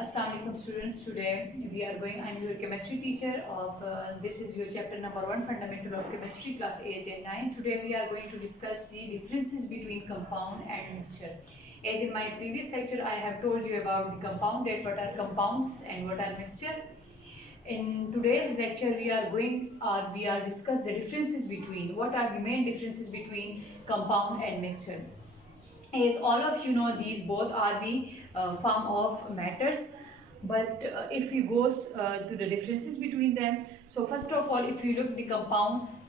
Assalamualaikum students. Today we are going. I'm your chemistry teacher of. This is your chapter number 1, Fundamental of Chemistry, class 8 and 9. Today we are going to discuss the differences between compound and mixture. As in my previous lecture, I have told you about the compound, that what are compounds and what are mixture. In today's lecture, we are discuss the differences between, what are the main differences between compound and mixture. As all of you know, these both are the form of matters, but if we goes to the differences between them, so first of all, if you look the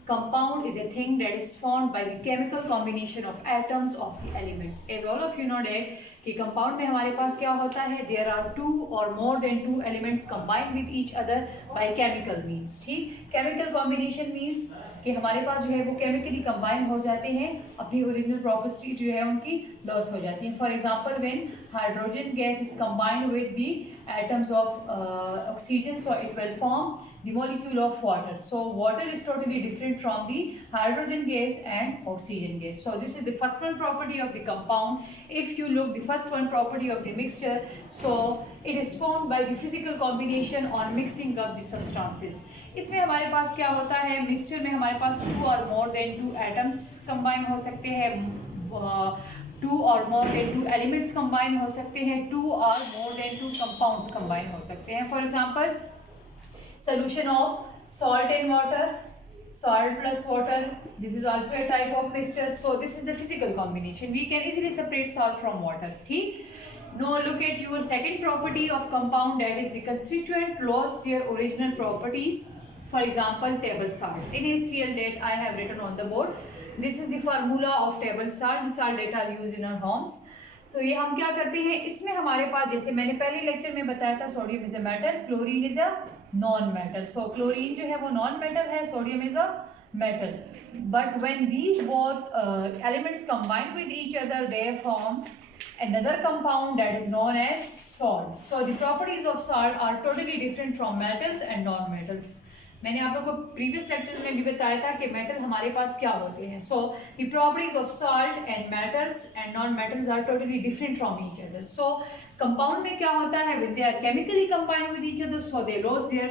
compound is a thing that is formed by the chemical combination of atoms of the element. As all of you know that कि compound में हमारे पास क्या होता है, there are 2 और more than 2 elements combined with each other by chemical means. ठीक, chemical combination means कि हमारे पास जो है वो केमिकली कंबाइन हो जाते हैं, अपनी ओरिजिनल प्रॉपर्टी जो है उनकी लॉस हो जाती है. For example when hydrogen gas is combined with the atoms of oxygen, so it will form the molecule of water. So water is totally different from the hydrogen gas and oxygen gas. So this is the first one property of the compound. If you look the first one property of the mixture, so it is formed by the physical combination on mixing up the substances. इसमें हमारे पास क्या होता है, mixture में हमारे पास 2 और more than 2 atoms combine हो सकते हैं, 2 और मोर देन 2 एलिमेंट्स कंबाइन हो सकते हैं, 2 और मोर देन 2 कंपाउंड्स कंबाइन हो सकते हैं. For example solution of salt and water, salt plus water, this is also a type of mixture. So this is the physical combination. We can easily separate salt from water. ठीक. Now look at your second property of compound, that is the constituent lost their original properties. For example, table salt, NaCl that I have written on the board. This is the formula of table salt, the salt that are used in our homes. तो ये हम क्या करते हैं, इसमें हमारे पास जैसे मैंने पहले लेक्चर में बताया था, sodium is a metal, chlorine is a non metal. So chlorine जो है वो नॉन मेटल है, sodium is a metal. But when these both elements combine with each other, they form another compound that is known as salt. So the properties of salt are totally different from metals and non-metals. मैंने आप लोगों को previous lectures में भी बताया था कि metal हमारे पास क्या होते हैं. So the properties of salt and metals and non metals are totally different from each other. So compound में क्या होता है, with they are chemically combined with each other, so they loss their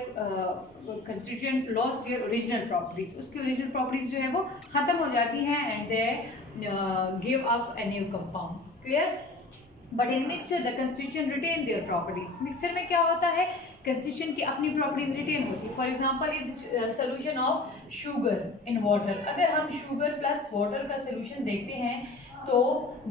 constituent, loss their original properties. उसकी original properties जो है वो खत्म हो जाती हैं and they give up a new compound. Clear? But in mixture the constituent retain their properties. Mixture में क्या होता है, कंस्टिट्यूएंट की अपनी प्रॉपर्टीज रिटेन होती है. For example if solution of sugar in water, अगर हम शुगर प्लस वाटर का सोल्यूशन देखते हैं तो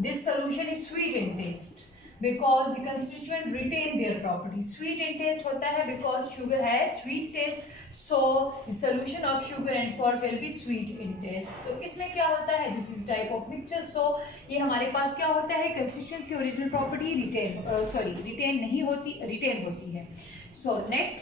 this solution is sweet in taste because the constituent retain their properties. Sweet in taste होता है because sugar has sweet taste, so the solution of sugar and salt will be sweet in taste. तो इसमें क्या होता है, this is type of mixture. So ये हमारे पास क्या होता है, constituent की original property retain नहीं होती, retain होती है. So next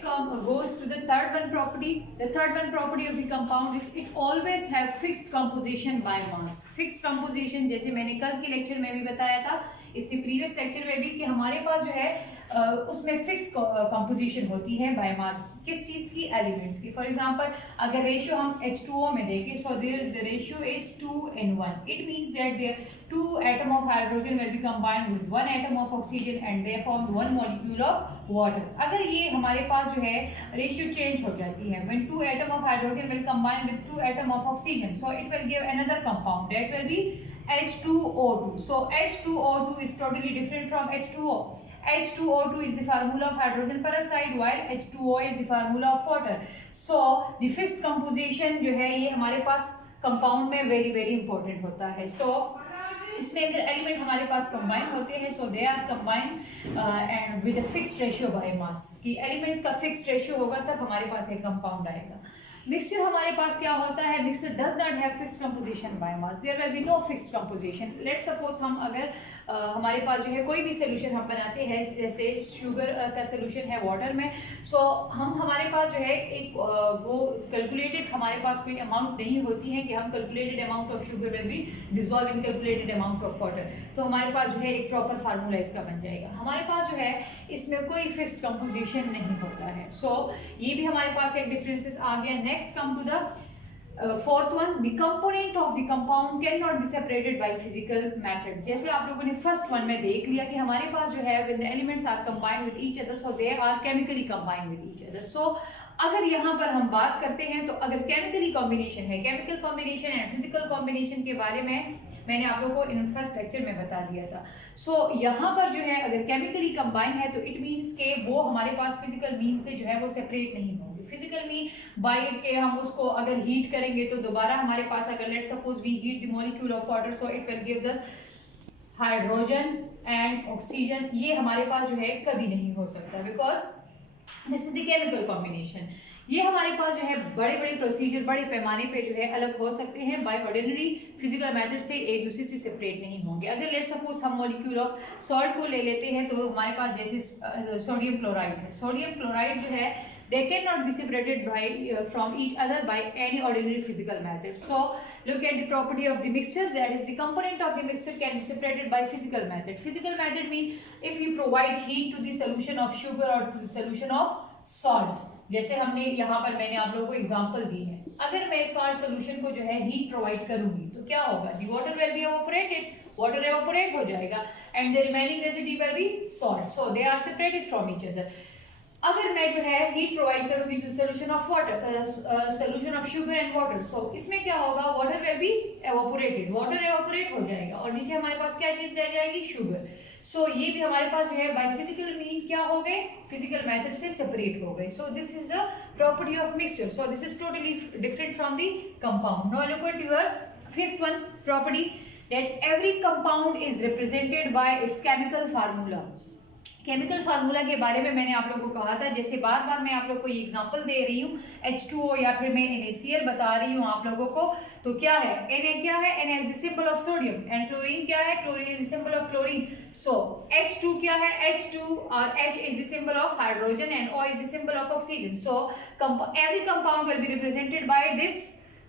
goes to the third one property. The third one property of the compound is it always have fixed composition by mass. Fixed composition जैसे मैंने कल के लेक्चर में भी बताया था, इससे प्रीवियस लेक्चर में भी, कि हमारे पास जो है उसमें फिक्स कंपोजिशन होती है बाय मास. किस चीज़ की, एलिमेंट्स की. फॉर एग्जांपल अगर रेशियो हम H2O में देखें, so there the ratio is 2:1. It means that there 2 atom of hydrogen will be combined with 1 atom of oxygen and they form 1 molecule of water. अगर ये हमारे पास जो है रेशियो चेंज हो जाती है, when 2 atom of hydrogen will combine with 2 atom of oxygen, so it will give another compound that will be H2O2. So H2O2 is totally different from H2O. H2O2 is the formula of hydrogen peroxide while H2O is the formula of water. So the fixed composition जो है ये हमारे पास compound में very very important होता है. So इसमें अगर element हमारे पास कंबाइन होते हैं, so they are combined and with a fixed ratio by mass, कि एलिमेंट्स का फिक्स्ड रेशियो होगा तब हमारे पास एक कंपाउंड आएगा. मिक्सचर हमारे पास क्या होता है, mixture does not have fixed composition by mass, there will be no fixed composition. Let's suppose हम अगर हमारे पास जो है कोई भी सोल्यूशन हम बनाते हैं, जैसे शुगर का सोल्यूशन है वाटर में, सो हमारे पास जो है एक वो कैलकुलेटेड हमारे पास कोई अमाउंट नहीं होती है कि हम calculated amount of sugar will be dissolve in calculated amount of water. तो हमारे पास जो है एक प्रॉपर फार्मूला इसका बन जाएगा. हमारे पास जो है इसमें कोई फिक्स्ड कंपोजिशन नहीं होता है. सो ये भी हमारे पास एक डिफरेंसेस आ गया. Next come to the fourth one, the component of the compound can not be separated by physical method. जैसे आप लोगों ने फर्स्ट वन में देख लिया कि हमारे पास जो है when the elements are combined with each other so they are chemically combined with each other. So अगर यहाँ पर हम बात करते हैं तो अगर केमिकली कॉम्बिनेशन है, chemical combination and physical combination के बारे में मैंने आप लोगों को इन फर्स्ट लेक्चर में बता दिया था। सो यहाँ पर जो है अगर केमिकली कंबाइन है तो इट मीन्स के वो हमारे पास फिजिकल मीन से जो है वो सेपरेट नहीं होंगे। फिजिकल मीन बाय के हम उसको अगर हीट करेंगे तो दोबारा हमारे पास अगर let's suppose we heat the molecule of water so it will gives us hydrogen and oxygen. ये हमारे पास जो है कभी नहीं हो सकता because this is the chemical combination. ये हमारे पास जो है बड़े बड़े प्रोसीजर बड़े पैमाने पे जो है अलग हो सकते हैं, बाय ऑर्डिनरी फिजिकल मेथड से एक दूसरे से सेपरेट नहीं होंगे। अगर लेट्स सपोज हम मॉलिक्यूल ऑफ सॉल्ट को ले लेते हैं तो हमारे पास जैसे सोडियम क्लोराइड है, सोडियम क्लोराइड जो है they cannot be separated by from each other by any ordinary physical method. So look at the property of the mixture, that is the component of the mixture can be separated by physical method. Physical method mean if we provide heat to the solution of sugar or to the solution of salt। जैसे हमने यहाँ पर मैंने आप लोगों को example दी है, अगर मैं सॉल्ट सोल्यूशन को जो है हीट प्रोवाइड करूंगी तो क्या होगा, the water will be evaporated, water evaporate हो जाएगा and the remaining residue will be salt, so they are separated from each other. अगर मैं जो है हीट प्रोवाइड करूंगी to solution of water, solution of sugar and water, so इसमें क्या होगा, water will be evaporated, water evaporate हो जाएगा और नीचे हमारे पास क्या चीज रह जाएगी, शुगर। सो ये भी हमारे पास जो है बाय फिजिकल मीन क्या हो गए, फिजिकल मेथड से सेपरेट हो गए। So this is the property of mixture, so this is totally different from the compound. Now look at your fifth one property, that every compound is represented by it's chemical formula. Chemical formula के बारे में मैंने आप लोगों को कहा था, जैसे बार बार मैं आप लोगों को ये एग्जांपल दे रही हूँ H2O या फिर मैं NaCl बता रही हूँ आप लोगों को, तो क्या है Na, क्या है Na is the symbol of sodium and chlorine क्या है, chlorine is the symbol of chlorine. So H2 क्या है, H2 और H is the symbol of hydrogen and O is the symbol of oxygen. So every compound will be represented by this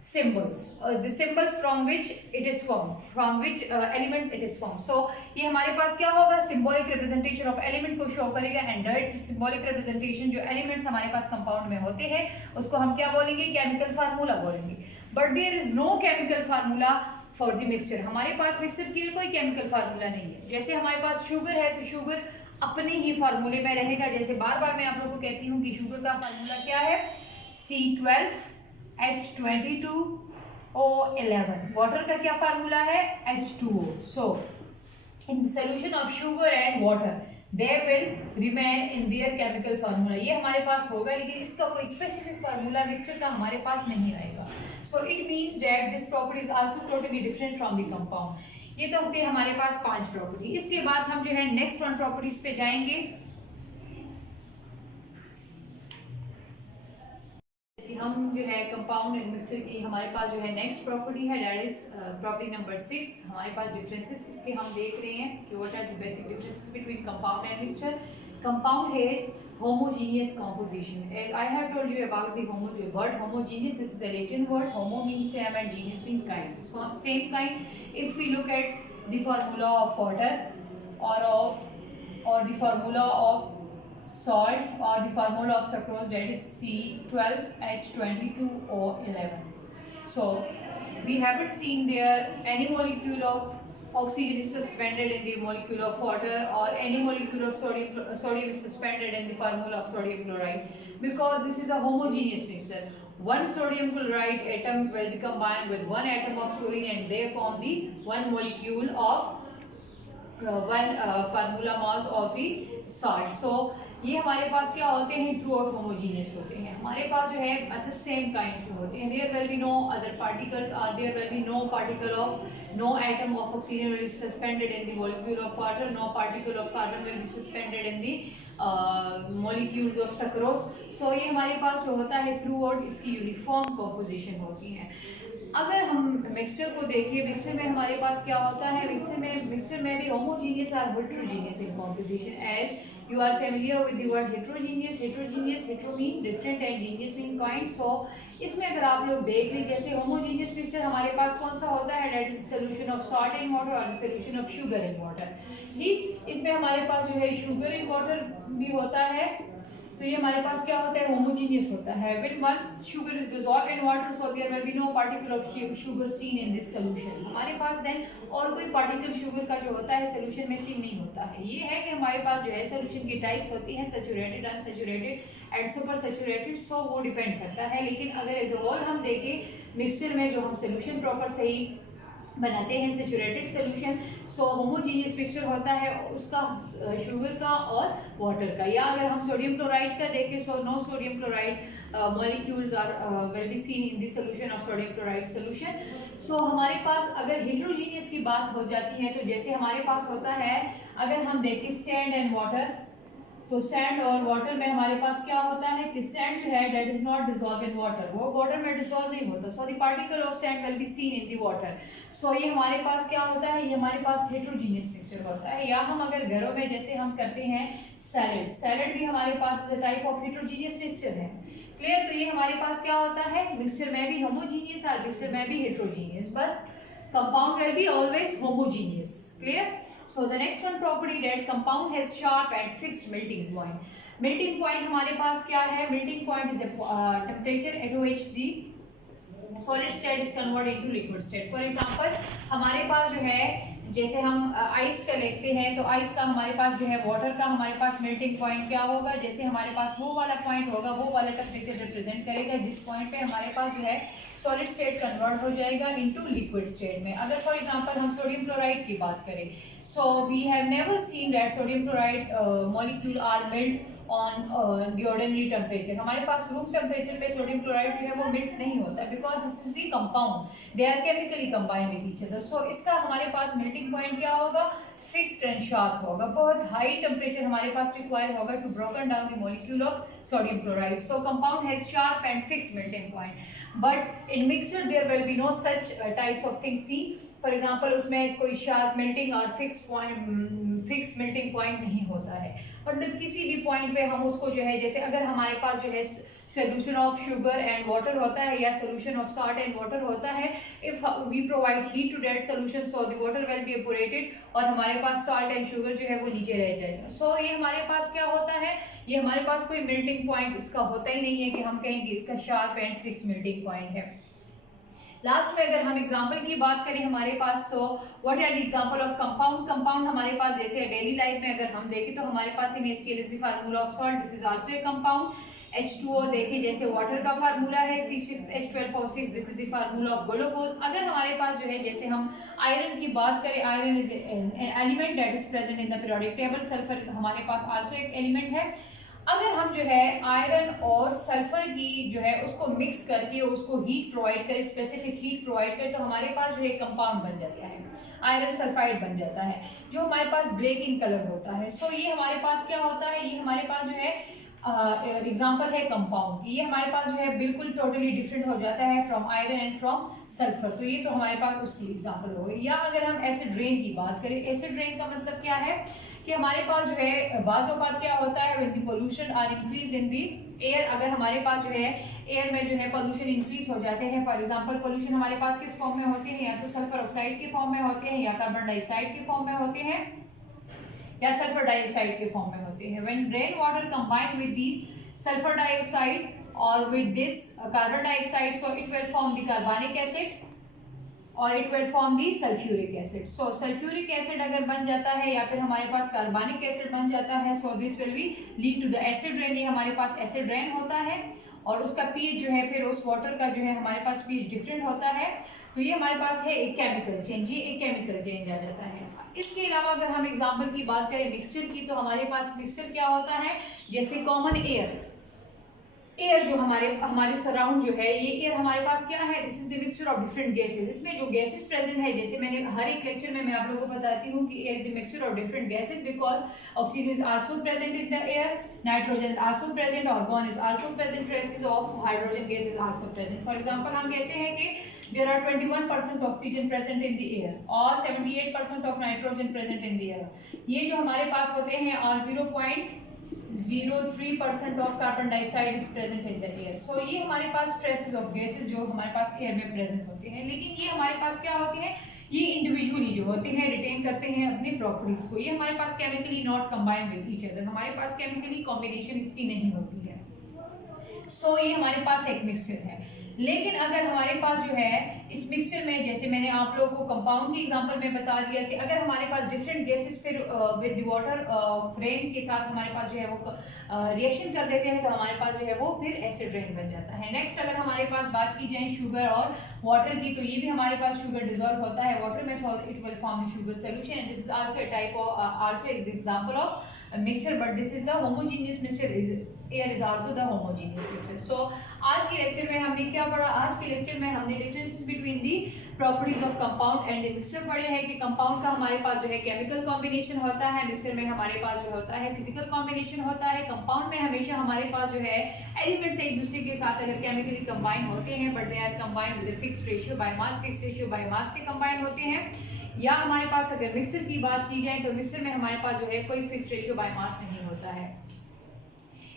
symbols, the symbols from which it is formed, from which elements it is formed. So ये हमारे पास क्या होगा, symbolic representation of element को show करेगा and that symbolic representation जो elements हमारे पास compound में होते हैं उसको हम क्या बोलेंगे, chemical formula बोलेंगे। But there is no chemical formula for the mixture। हमारे पास mixture के लिए कोई chemical formula नहीं है। जैसे हमारे पास sugar है तो sugar अपने ही फार्मूले में रहेगा, जैसे बार बार मैं आप लोगों को कहती हूँ कि शुगर का फार्मूला क्या है, C12 H22O11। वाटर का क्या फार्मूला है, H2O। So in solution of sugar and water they will remain in their chemical formula. ये हमारे पास होगा लेकिन इसका कोई स्पेसिफिक फार्मूला मिक्सचर का हमारे पास नहीं आएगा। So it means that this property is also totally different from the compound. ये तो होते हैं हमारे पास 5 प्रॉपर्टी। इसके बाद हम जो है नेक्स्ट 1 प्रॉपर्टीज पे जाएंगे। हम जो है कंपाउंड एंड मिक्सचर की हमारे पास जो है नेक्स्ट प्रॉपर्टी है, दैट इज प्रॉपर्टी नंबर 6। हमारे पास डिफरेंसेस इसके हम देख रहे हैं कि what are the basic differences between compound and mixture. Compound has homogeneous composition. As I have told you about the word homogeneous, this is a Latin word, homo means same and geneous means kind, so same kind. If we look at the formula of water or the formula of salt or the formula of sucrose, that is C12H22O11. So we haven't seen there any molecule of oxygen is suspended in the molecule of water or any molecule of sodium is suspended in the formula of sodium chloride, because this is a homogeneous mixture. One sodium chloride atom will be combined with one atom of chlorine and they form the one molecule of one formula mass of the salt. So ये हमारे पास क्या होते हैं, through out homogeneous होते हैं। हमारे पास जो है मतलब सेम काइंड के होते हैं। There will be no other particles और there will be no particle of no atom of oxygen will be suspended in the molecule of water, no particle of carbon will be suspended in the molecules of sucrose. So ये हमारे पास जो होता है throughout इसकी uniform composition होती है। अगर हम मिक्सचर को देखिए, मिक्सचर में हमारे पास क्या होता है, मिक्सचर में भी होमोजीनियस और heterogeneous in composition. As you are familiar with the word heterogeneous, hetero mean different and geneous mean kind। so इसमें अगर आप लोग देख लीजिए, जैसे होमोजीनियस मिक्सचर हमारे पास कौन सा होता है, that is solution of salt in water और solution of sugar in water। ठीक, इसमें हमारे पास जो है sugar in water भी होता है तो ये हमारे पास क्या होता है, होमोजीनियस होता है। When once sugar is dissolved in water so there will be no particle of sugar seen in this solution. हमारे पास देन और कोई पार्टिकल शुगर का जो होता है सॉल्यूशन में सीन नहीं होता है। ये है कि हमारे पास जो है सॉल्यूशन की टाइप्स होती हैं, saturated, unsaturated and supersaturated, so वो डिपेंड करता है। लेकिन अगर एज अ होल हम देखें मिक्सचर में जो हम सॉल्यूशन प्रॉपर सही बनाते हैं सैचुरेटेड सॉल्यूशन, सो होमोजीनियस मिक्सचर होता है उसका शुगर का और वाटर का। या अगर हम सोडियम क्लोराइड का देखें, so no sodium chloride molecules are will be seen in the solution of sodium chloride solution। so हमारे पास अगर heterogeneous की बात हो जाती है तो जैसे हमारे पास होता है, अगर हम देखें सैंड एंड वाटर, तो सैंड और वाटर में हमारे पास क्या होता है कि सैंड जो है that is not dissolve in water, वो वाटर में डिसॉल्व नहीं होता, so the particle of sand will be seen in the water. So ये हमारे पास क्या होता है, ये हमारे पास हेटेरोजीनियस मिक्सचर होता है। या हम अगर घरों में जैसे हम करते हैं सैलेड, सैलेड भी हमारे पास is a type of heterogeneous mixture है। क्लियर? तो ये हमारे पास क्या होता है, मिक्सचर में भी होमोजीनियस और मिक्सचर में भी heterogeneous, but compound will be always homogeneous। clear? so the next one property that compound has sharp and fixed melting point। melting point हमारे पास क्या है, melting point is a temperature at which the solid state is converted into liquid state। for example हमारे पास जो है जैसे हम ice का लिखते हैं, तो आइस का हमारे पास जो है वाटर का हमारे पास मेल्टिंग पॉइंट क्या होगा, जैसे हमारे पास वो वाला पॉइंट होगा, वो वाला टेम्परेचर रिप्रेजेंट करेगा जिस पॉइंट पे हमारे पास जो है सॉलिड स्टेट कन्वर्ट हो जाएगा इनटू लिक्विड स्टेट में। अगर फॉर एग्जांपल हम सोडियम क्लोराइड की बात करें, so we have never seen that sodium chloride molecule are melt on the ordinary temperature. हमारे पास रूम टेम्परेचर पे सोडियम क्लोराइड जो है वो मेल्ट नहीं होता है, because this is the compound, they are chemically combined with each other. So इसका हमारे पास मेल्टिंग पॉइंट क्या होगा, फिक्स्ड एंड शार्प होगा। बहुत हाई टेम्परेचर हमारे पास रिक्वायर होगा to broken down the molecule of sodium chloride. So compound has sharp and fixed melting point, but in mixture there will be no such types of things seen। for example उसमें कोई sharp melting और fixed melting point नहीं होता है, मतलब किसी भी point पे हम उसको जो है, जैसे अगर हमारे पास जो है solution of sugar and water होता है या solution of salt and water होता है, if we provide heat to that solution so the water will be evaporated और हमारे पास salt and sugar जो है वो नीचे रह जाएगा। so ये हमारे पास क्या होता है, ये हमारे पास कोई मेल्टिंग पॉइंट इसका होता ही नहीं है कि हम कहेंगे इसका sharp and fix melting point है। लास्ट में अगर हम एग्जांपल की बात करें हमारे पास, तो what are the example of compound. Compound हमारे पास जैसे डेली लाइफ में अगर हम देखें तो हमारे पास NaCl is the formula of salt, this is also a compound. H2O देखें जैसे वाटर का फार्मूला है C6H12O6, this is the formula of glucose. अगर हमारे पास जो है जैसे हम आयरन की बात करें, iron is an element that is present in the periodic table. Sulphur हमारे पास आल्सो एक एलिमेंट है। अगर हम जो है आयरन और सल्फर की जो है उसको मिक्स करके उसको हीट प्रोवाइड करें, स्पेसिफिक हीट प्रोवाइड करें, तो हमारे पास जो है कंपाउंड बन जाता है, आयरन सल्फाइड बन जाता है, जो हमारे पास ब्लैक इन कलर होता है। सो ये हमारे पास क्या होता है, ये हमारे पास जो है एग्जाम्पल है कंपाउंड की। ये हमारे पास जो है बिल्कुल टोटली डिफरेंट हो जाता है from iron and from sulphur. तो ये तो हमारे पास उसकी एग्जाम्पल हो गई। या अगर हम एसिड रेन की बात करें, एसिड रेन का मतलब क्या है कि हमारे पास जो है बाज़-औक़ात क्या होता है, when the pollution are increase in the air, अगर हमारे पास जो है एयर में जो है पोल्यूशन इंक्रीज हो जाते हैं, फॉर एग्जांपल पोल्यूशन हमारे पास किस फॉर्म में होते हैं, या तो सल्फर ऑक्साइड के फॉर्म में होते हैं, या कार्बन डाइऑक्साइड के फॉर्म में होते हैं, या सल्फर डाइऑक्साइड के फॉर्म में होते हैं। When rain water combine with this sulphur dioxide और with this carbon dioxide, so it will form the carbonic acid और it will form the sulphuric acid. So sulphuric acid अगर बन जाता है या फिर हमारे पास कार्बनिक एसिड बन जाता है, so this will be lead to the acid rain. ये हमारे पास एसिड रेन होता है और उसका पीएच जो है फिर उस वाटर का जो है हमारे पास पीएच डिफरेंट होता है। तो ये हमारे पास है एक केमिकल चेंज, ये एक केमिकल चेंज आ जाता है। इसके अलावा अगर हम एग्जाम्पल की बात करें मिक्सचर की, तो हमारे पास मिक्सचर क्या होता है, जैसे कॉमन एयर, एयर जो हमारे सराउंड जो है, ये एयर हमारे पास क्या है, this is the mixture of different gases. इसमें जो गैसेस प्रेजेंट है, जैसे मैंने हर एक लेक्चर में मैं आप लोगों को बताती हूँ कि air is the mixture of different gases, because oxygen is also present in the air, nitrogen also present, argon is also present, traces of hydrogen gas is also present. For example हम कहते हैं कि there are 21% oxygen present in the air और 78% of nitrogen present in the air. ये जो हमारे पास होते हैं और 0.03% of carbon dioxide is present in the air. सो ये हमारे पास ट्रेसेस ऑफ गैसेस जो हमारे पास एयर में प्रेजेंट होते हैं। लेकिन ये हमारे पास क्या होते हैं, ये इंडिविजुअली जो होते हैं रिटेन करते हैं अपने प्रॉपर्टीज को। ये हमारे पास chemically not combined with each other, हमारे पास केमिकली कॉम्बिनेशन इसकी नहीं होती है। सो ये हमारे पास एक मिक्सचर है। लेकिन अगर हमारे पास जो है इस मिक्सचर में, जैसे मैंने आप लोगों को कंपाउंड के एग्जांपल में बता दिया कि अगर हमारे पास डिफरेंट गैसेस फिर विद द वाटर फ्रेम के साथ हमारे पास जो है वो रिएक्शन कर देते हैं, तो हमारे पास जो है वो फिर एसिड रेन बन जाता है। नेक्स्ट अगर हमारे पास बात की जाए शुगर और वाटर की, तो ये भी हमारे पास शुगर डिजोल्व होता है वाटर में, सो it will form the sugar solution and this is also a type of also is example of mixture, but this is the homogeneous mixture, is air is also the homogeneous mixture. So आज के lecture में हमने क्या पढ़ा? आज के lecture में हमने differences between the properties of compound and mixture पढ़े हैं कि कंपाउंड का हमारे पास जो है केमिकल कॉम्बिनेशन होता है, मिक्सचर में हमारे पास जो होता है फिजिकल कॉम्बिनेशन होता है। कंपाउंड में हमेशा हमारे पास जो है एलिमेंट्स एक दूसरे के साथ अगर केमिकली कंबाइन होते हैं, but they are combined with fixed ratio by mass, fixed ratio by mass से कंबाइन होते हैं। या हमारे पास अगर मिक्सचर की बात की जाए तो मिक्सचर में हमारे पास जो है कोई फिक्स्ड रेशियो बाय मास नहीं होता है।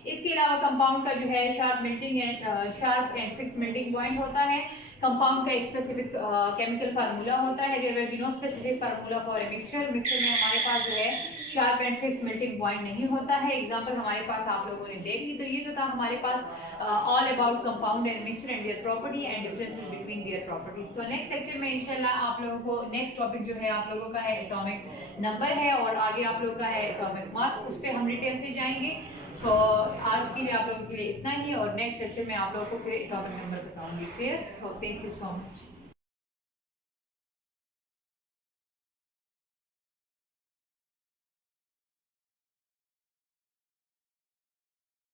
इसके अलावा कंपाउंड का जो है sharp and fix melting point होता है। कंपाउंड का एक स्पेसिफिक केमिकल फार्मूला होता है। There will be no specific formula for a mixture. Mixture में हमारे पास जो है sharp and fix melting point नहीं होता है। एग्जांपल हमारे पास आप लोगों ने देख ली। तो ये जो था हमारे पास all about compound and mixture and their property and differences between their properties. So next lecture में इंशाल्लाह आप लोगों को नेक्स्ट टॉपिक जो है आप लोगों का है एटॉमिक नंबर है, और आगे आप लोगों का है एटॉमिक मास, उस पर हम डिटेल से जाएंगे। सो आज के लिए आप लोगों के लिए इतना ही, और नेक्स्ट लेक्चर में आप लोगों को फिर एटॉमिक नंबर बताऊंगी फिर। So thank you so much.